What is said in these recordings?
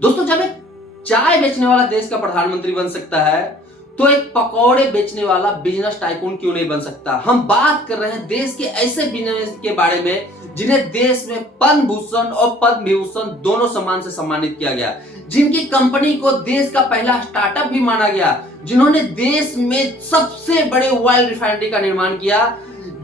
दोस्तों, जब एक चाय बेचने वाला देश का प्रधानमंत्री बन सकता है तो एक पकौड़े बेचने वाला बिजनेस टाइकून क्यों नहीं बन सकता। हम बात कर रहे हैं देश के ऐसे बिजनेस के बारे में जिन्हें देश में पद्म भूषण और पद्म विभूषण दोनों सम्मान से सम्मानित किया गया, जिनकी कंपनी को देश का पहला स्टार्टअप भी माना गया, जिन्होंने देश में सबसे बड़े ऑयल रिफाइनरी का निर्माण किया,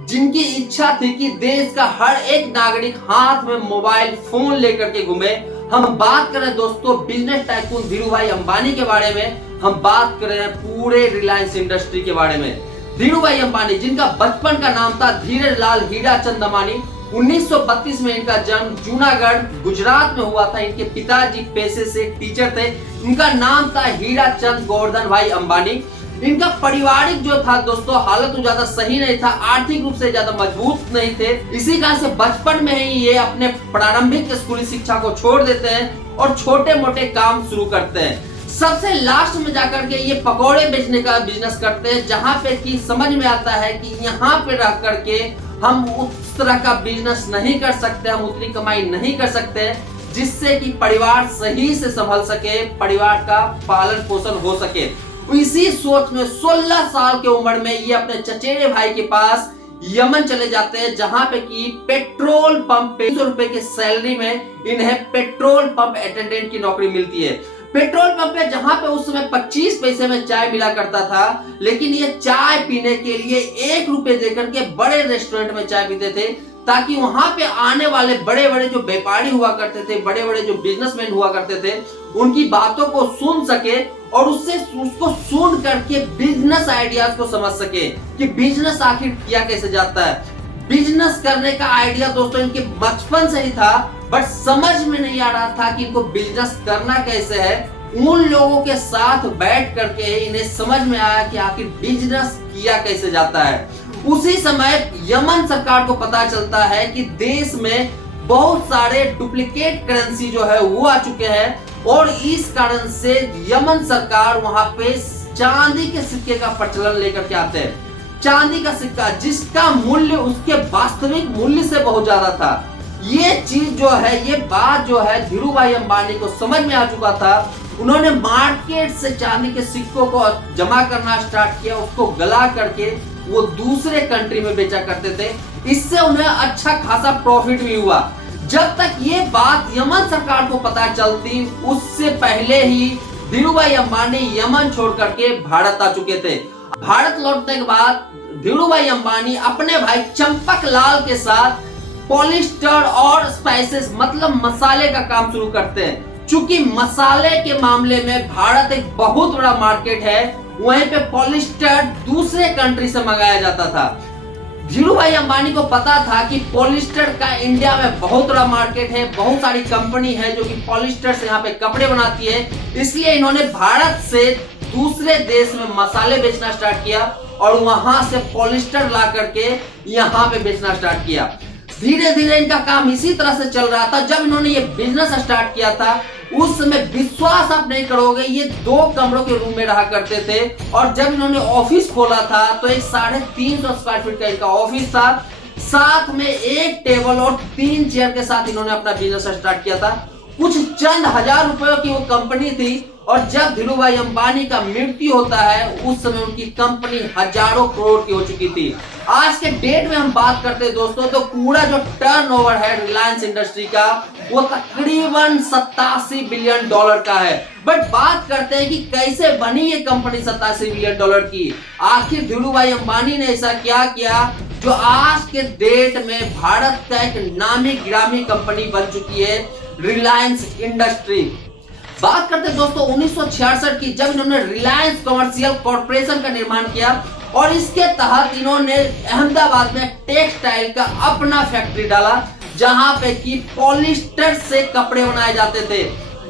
जिनकी इच्छा थी कि देश का हर एक नागरिक हाथ में मोबाइल फोन लेकर के घूमे। हम बात कर रहे हैं दोस्तों बिजनेस टाइकून धीरूभाई अंबानी के बारे में। हम बात कर रहे हैं पूरे रिलायंस इंडस्ट्री के बारे में। धीरूभाई अंबानी, जिनका बचपन का नाम था धीरज लाल हीराचंद अंबानी, 1932 में इनका जन्म जूनागढ़ गुजरात में हुआ था। इनके पिताजी पेशे से टीचर थे। इनका नाम था हीराचंद गोवर्धन भाई अंबानी। इनका पारिवारिक जो था दोस्तों हालत ज्यादा सही नहीं था, आर्थिक रूप से ज्यादा मजबूत नहीं थे। इसी कारण से बचपन में ही ये अपने प्रारंभिक स्कूली शिक्षा को छोड़ देते हैं और छोटे मोटे काम शुरू करते हैं। सबसे लास्ट में जाकर के ये पकौड़े बेचने का बिजनेस करते हैं, जहां पे कि समझ में आता है कि यहाँ पे रह करके हम उस तरह का बिजनेस नहीं कर सकते, हम उतनी कमाई नहीं कर सकते जिससे कि परिवार सही से संभल सके, परिवार का पालन पोषण हो सके। इसी सोच में 16 साल की उम्र में ये अपने चचेरे भाई के पास यमन चले जाते हैं, जहां पे कि पेट्रोल पंप पे 100 रुपए की सैलरी में इन्हें पेट्रोल पंप अटेंडेंट की नौकरी मिलती है। पेट्रोल पंप पे जहां पे उस समय 25 पैसे में चाय मिला करता था, लेकिन ये चाय पीने के लिए 1 रुपए देकर के बड़े रेस्टोरेंट में चाय पीते थे, ताकि वहां पे आने वाले बड़े बड़े जो व्यापारी हुआ करते थे, बड़े बड़े जो बिजनेसमैन हुआ करते थे, उनकी बातों को सुन सके और उसको सुन करके बिजनेस आइडियाज को समझ सके कि बिजनेस आखिर किया कैसे जाता है। बिजनेस करने का आइडिया दोस्तों इनके बचपन से ही था, बट समझ में नहीं आ रहा था कि इनको बिजनेस करना कैसे है। उन लोगों के साथ बैठ करके इन्हें समझ में आया कि आखिर बिजनेस किया कैसे जाता है। उसी समय यमन सरकार को पता चलता है कि देश में बहुत सारे डुप्लीकेट करेंसी जो है वो आ चुके हैं, और इस कारण से यमन सरकार वहां पे चांदी के सिक्के का प्रचलन लेकर के आते हैं। चांदी का सिक्का जिसका मूल्य उसके वास्तविक मूल्य से बहुत ज्यादा था। ये चीज जो है, ये बात जो है धीरूभाई अंबानी को समझ में आ चुका था। उन्होंने मार्केट से चांदी के सिक्कों को जमा करना स्टार्ट किया, उसको गला करके वो दूसरे कंट्री में बेचा करते थे। इससे उन्हें अच्छा खासा प्रॉफिट भी हुआ। जब तक ये बात यमन सरकार को पता चलती, उससे पहले ही धीरूभाई अंबानी यमन छोड़ करके भारत आ चुके थे। भारत लौटने के बाद धीरूभाई अंबानी अपने भाई चंपक लाल के साथ पॉलिस्टर और स्पाइसेस मतलब मसाले का काम शुरू करते हैं। चूंकि मसाले के मामले में भारत एक बहुत बड़ा मार्केट है, वहीं पे पॉलिस्टर दूसरे कंट्री से मंगाया जाता था। धीरूभाई अंबानी को पता था कि पॉलिस्टर का इंडिया में बहुत बड़ा मार्केट है, बहुत सारी कंपनी है जो कि पॉलिस्टर से यहाँ पे कपड़े बनाती है, इसलिए इन्होंने भारत से दूसरे देश में मसाले बेचना स्टार्ट किया और वहां से पॉलिस्टर ला करके यहाँ पे बेचना स्टार्ट किया। धीरे धीरे इनका काम इसी तरह से चल रहा था। जब इन्होंने ये बिजनेस स्टार्ट किया था, उस समय विश्वास आप नहीं करोगे, ये 2 कमरों के रूम में रहा करते थे, और जब इन्होंने ऑफिस खोला था तो एक 350 स्क्वायर फीट का इनका ऑफिस था। साथ में 1 टेबल और 3 चेयर के साथ इन्होंने अपना बिजनेस स्टार्ट किया था। कुछ चंद हजार रुपयों की वो कंपनी थी, और जब धीरूभाई अंबानी का मृत्यु होता है उस समय उनकी कंपनी हजारों करोड़ की हो चुकी थी। आज के डेट में हम बात करते हैं दोस्तों, तो पूरा जो टर्नओवर है रिलायंस इंडस्ट्री का वो तकरीबन 87 बिलियन डॉलर का है। बट बात करते हैं कि कैसे बनी ये कंपनी 87 बिलियन डॉलर की। आखिर धीरूभाई अंबानी ने ऐसा क्या किया जो आज के डेट में भारत का एक नामी गिरामी कंपनी बन चुकी है, रिलायंस इंडस्ट्री। बात करते हैं दोस्तों 1966 की, जब इन्होंने रिलायंस कमर्शियल कॉर्पोरेशन का निर्माण किया, और इसके तहत इन्होंने अहमदाबाद में टेक्सटाइल का अपना फैक्ट्री डाला, जहां पे कि पॉलिस्टर से कपड़े बनाए जाते थे।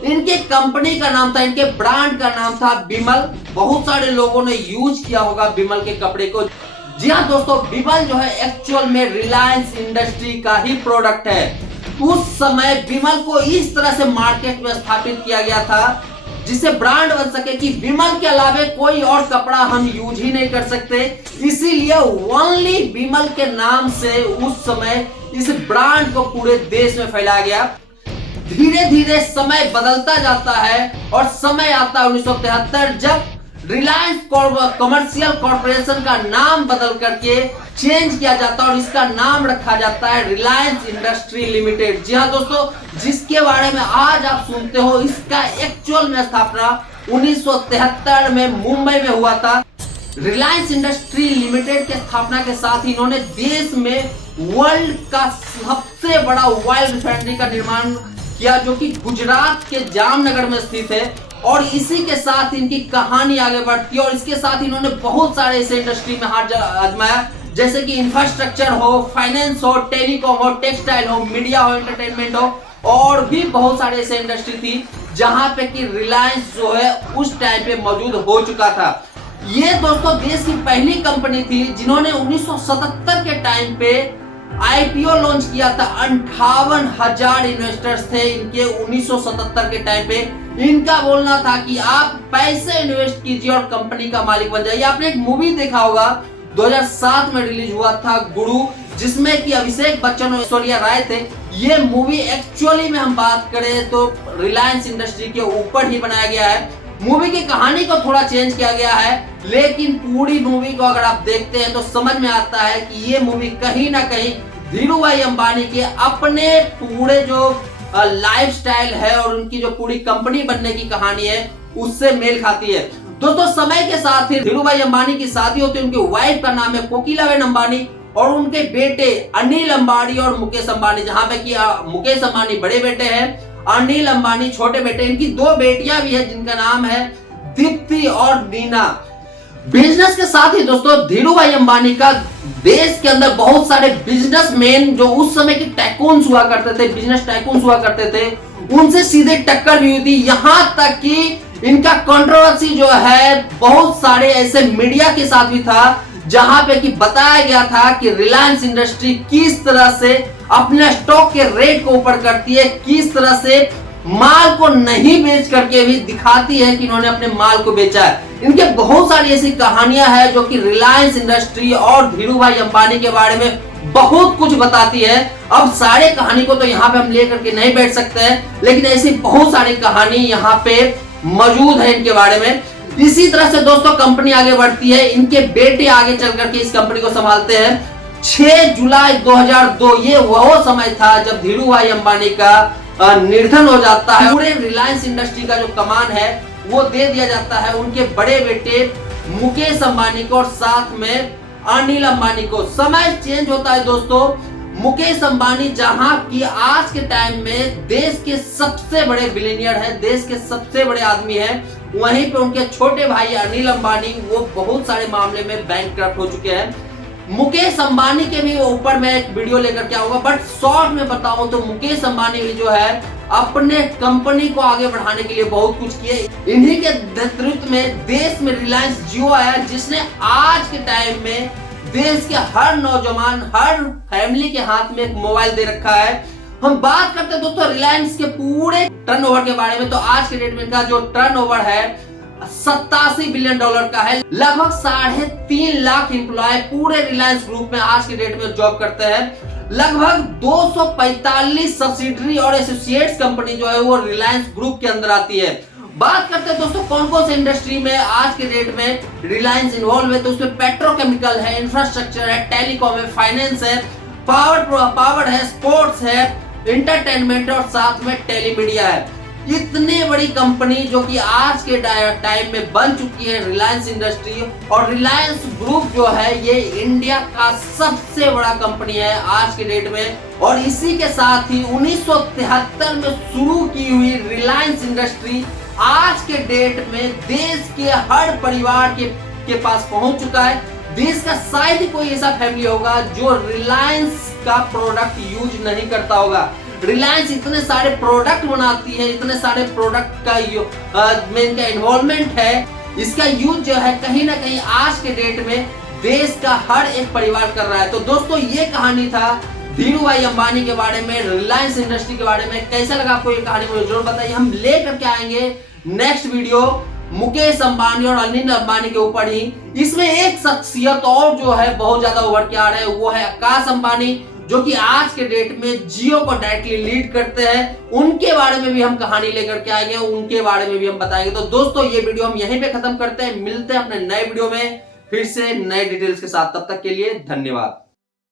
इनके कंपनी का नाम था, इनके ब्रांड का नाम था विमल। बहुत सारे लोगों ने यूज किया होगा विमल के कपड़े को। जी हाँ दोस्तों, विमल जो है एक्चुअल में रिलायंस इंडस्ट्री का ही प्रोडक्ट है। उस समय विमल को इस तरह से मार्केट में स्थापित किया गया था जिससे ब्रांड बन सके कि विमल के अलावा कोई और कपड़ा हम यूज ही नहीं कर सकते। इसीलिए ओनली विमल के नाम से उस समय इस ब्रांड को पूरे देश में फैलाया गया। धीरे धीरे समय बदलता जाता है और समय आता है 1973, जब रिलायंस कमर्शियल कॉर्पोरेशन का नाम बदल करके चेंज किया जाता है और इसका नाम रखा जाता है रिलायंस इंडस्ट्री लिमिटेड। जी हाँ दोस्तों, जिसके बारे में आज आप सुनते हो, इसका एक्चुअल में स्थापना 1973 में मुंबई में हुआ था। रिलायंस इंडस्ट्री लिमिटेड के स्थापना के साथ ही इन्होंने देश में वर्ल्ड का सबसे बड़ा ऑयल रिफाइनरी का निर्माण किया, जो कि गुजरात के जामनगर में स्थित है। और इसी के साथ इनकी कहानी आगे बढ़ती है और इसके साथ इन्होंने बहुत सारे ऐसे इंडस्ट्री में हाथ आजमाया, जैसे कि इंफ्रास्ट्रक्चर हो, फाइनेंस हो, टेलीकॉम हो, टेक्सटाइल हो, मीडिया हो, एंटरटेनमेंट हो, और भी बहुत सारे ऐसे इंडस्ट्री थी जहां पे कि रिलायंस जो है उस टाइम पे मौजूद हो चुका था। ये दोस्तों देश की पहली कंपनी थी जिन्होंने 1977 के टाइम पे आईपीओ लॉन्च किया था। 58,000 इन्वेस्टर्स थे इनके 1977 के टाइम पे। इनका बोलना था कि आप पैसे इन्वेस्ट कीजिए और कंपनी का मालिक बन जाइए। आपने एक मूवी देखा होगा, 2007 में रिलीज हुआ था, गुरु, जिसमें कि अभिषेक बच्चन और ऐश्वर्या राय थे। ये मूवी एक्चुअली में हम बात करें तो रिलायंस इंडस्ट्री के ऊपर ही बनाया गया है। मूवी की कहानी को थोड़ा चेंज किया गया है, लेकिन पूरी मूवी को अगर आप देखते हैं तो समझ में आता है कि ये मूवी कहीं ना कहीं धीरू भाई अंबानी के अपने पूरे जो लाइफस्टाइल है और उनकी जो पूरी कंपनी बनने की कहानी है उससे मेल खाती है। दोस्तों समय के साथ ही धीरू भाई अंबानी की शादी होती है। उनकी वाइफ का नाम है कोकिलाबेन अंबानी और उनके बेटे अनिल अंबानी और मुकेश अंबानी, जहां पे कि मुकेश अंबानी बड़े बेटे हैं, अनिल अंबानी छोटे बेटे। इनकी 2 बेटियां भी है जिनका नाम है दीप्ति और नीना। बिजनेस के साथ ही दोस्तों धीरू भाई अंबानी का देश के अंदर बहुत सारे बिजनेसमैन जो उस समय के टैकून्स हुआ करते थे, बिजनेस टैकून्स हुआ करते थे, उनसे सीधे टक्कर भी हुई थी। यहां तक कि इनका कंट्रोवर्सी जो है बहुत सारे ऐसे मीडिया के साथ भी था, जहां पे कि बताया गया था कि रिलायंस इंडस्ट्री किस तरह से अपने स्टॉक के रेट को ऊपर करती है, किस तरह से माल को नहीं बेच करके भी दिखाती है कि इन्होंने अपने माल को बेचा है। इनके बहुत सारी ऐसी कहानियां हैं जो कि रिलायंस इंडस्ट्री और धीरू भाई अंबानी के बारे में बहुत कुछ बताती है। अब सारे कहानी को तो यहाँ पे हम लेकर के नहीं बैठ सकते हैं, लेकिन ऐसी बहुत सारी कहानी यहाँ पे मौजूद है इनके बारे में। इसी तरह से दोस्तों कंपनी आगे बढ़ती है। इनके बेटे आगे चल करके इस कंपनी को संभालते हैं। 6 जुलाई 2002 ये वो समय था जब धीरू भाई अंबानी का निर्धन हो जाता है। पूरे रिलायंस इंडस्ट्री का जो कमान है वो दे दिया जाता है उनके बड़े बेटे मुकेश अंबानी को और साथ में अनिल अंबानी को। समय चेंज होता है दोस्तों। मुकेश अंबानी जहां की आज के टाइम में देश के सबसे बड़े बिलियनियर हैं, देश के सबसे बड़े आदमी हैं, वहीं पे उनके छोटे भाई अनिल अंबानी वो बहुत सारे मामले में बैंकक्रप्ट हो चुके हैं। मुकेश अंबानी के भी ऊपर मैं एक वीडियो लेकर के आऊंगा, बट शॉर्ट में बताऊं तो मुकेश अंबानी भी जो है अपने कंपनी को आगे बढ़ाने के लिए बहुत कुछ किए। इन्हीं के नेतृत्व में देश में रिलायंस जियो आया, जिसने आज के टाइम में देश के हर नौजवान, हर फैमिली के हाथ में एक मोबाइल दे रखा है। हम बात करते हैं दोस्तों रिलायंस के पूरे टर्नओवर के बारे में, तो आज के डेट में इनका जो टर्नओवर है 87 बिलियन डॉलर का है। लगभग 3.5 लाख एम्प्लॉय पूरे रिलायंस ग्रुप में आज के डेट में जॉब करते हैं। लगभग 245 सब्सिडरी और एसोसिएट्स कंपनी जो है वो रिलायंस ग्रुप के अंदर आती है। बात करते हैं दोस्तों कौन कौन से इंडस्ट्री में आज के डेट में रिलायंस इन्वॉल्व है, तो उसमें पेट्रोकेमिकल है, इंफ्रास्ट्रक्चर है, टेलीकॉम है, फाइनेंस है, पावर है, स्पोर्ट्स है, इंटरटेनमेंट और साथ में टेलीमीडिया है। इतनी बड़ी कंपनी जो कि आज के टाइम में बन चुकी है रिलायंस इंडस्ट्री, और रिलायंस ग्रुप जो है ये इंडिया का सबसे बड़ा कंपनी है आज के डेट में। और इसी के साथ ही 1973 में शुरू की हुई रिलायंस इंडस्ट्री आज के डेट में देश के हर परिवार के पास पहुंच चुका है। देश का शायद ही कोई ऐसा फैमिली होगा जो रिलायंस का प्रोडक्ट यूज नहीं करता होगा। रिलायंस इतने सारे प्रोडक्ट बनाती है, इतने सारे प्रोडक्ट का में इनका इन्वॉल्वमेंट है, इसका यूज जो है कहीं ना कहीं आज के डेट में देश का हर एक परिवार कर रहा है। तो दोस्तों ये कहानी था धीरू भाई अंबानी के बारे में, रिलायंस इंडस्ट्री के बारे में। कैसा लगा आपको ये कहानी, मुझे जरूर बताइए। हम लेकर के आएंगे नेक्स्ट वीडियो मुकेश अंबानी और अनिल अंबानी के ऊपर ही। इसमें एक शख्सियत और जो है बहुत ज्यादा उभर के आ रहा है, वो है आकाश अंबानी, जो कि आज के डेट में जियो को डायरेक्टली लीड करते हैं, उनके बारे में भी हम कहानी लेकर के आएंगे, उनके बारे में भी हम बताएंगे। तो दोस्तों ये वीडियो हम यहीं पे खत्म करते हैं, मिलते हैं अपने नए वीडियो में फिर से नए डिटेल्स के साथ। तब तक के लिए धन्यवाद।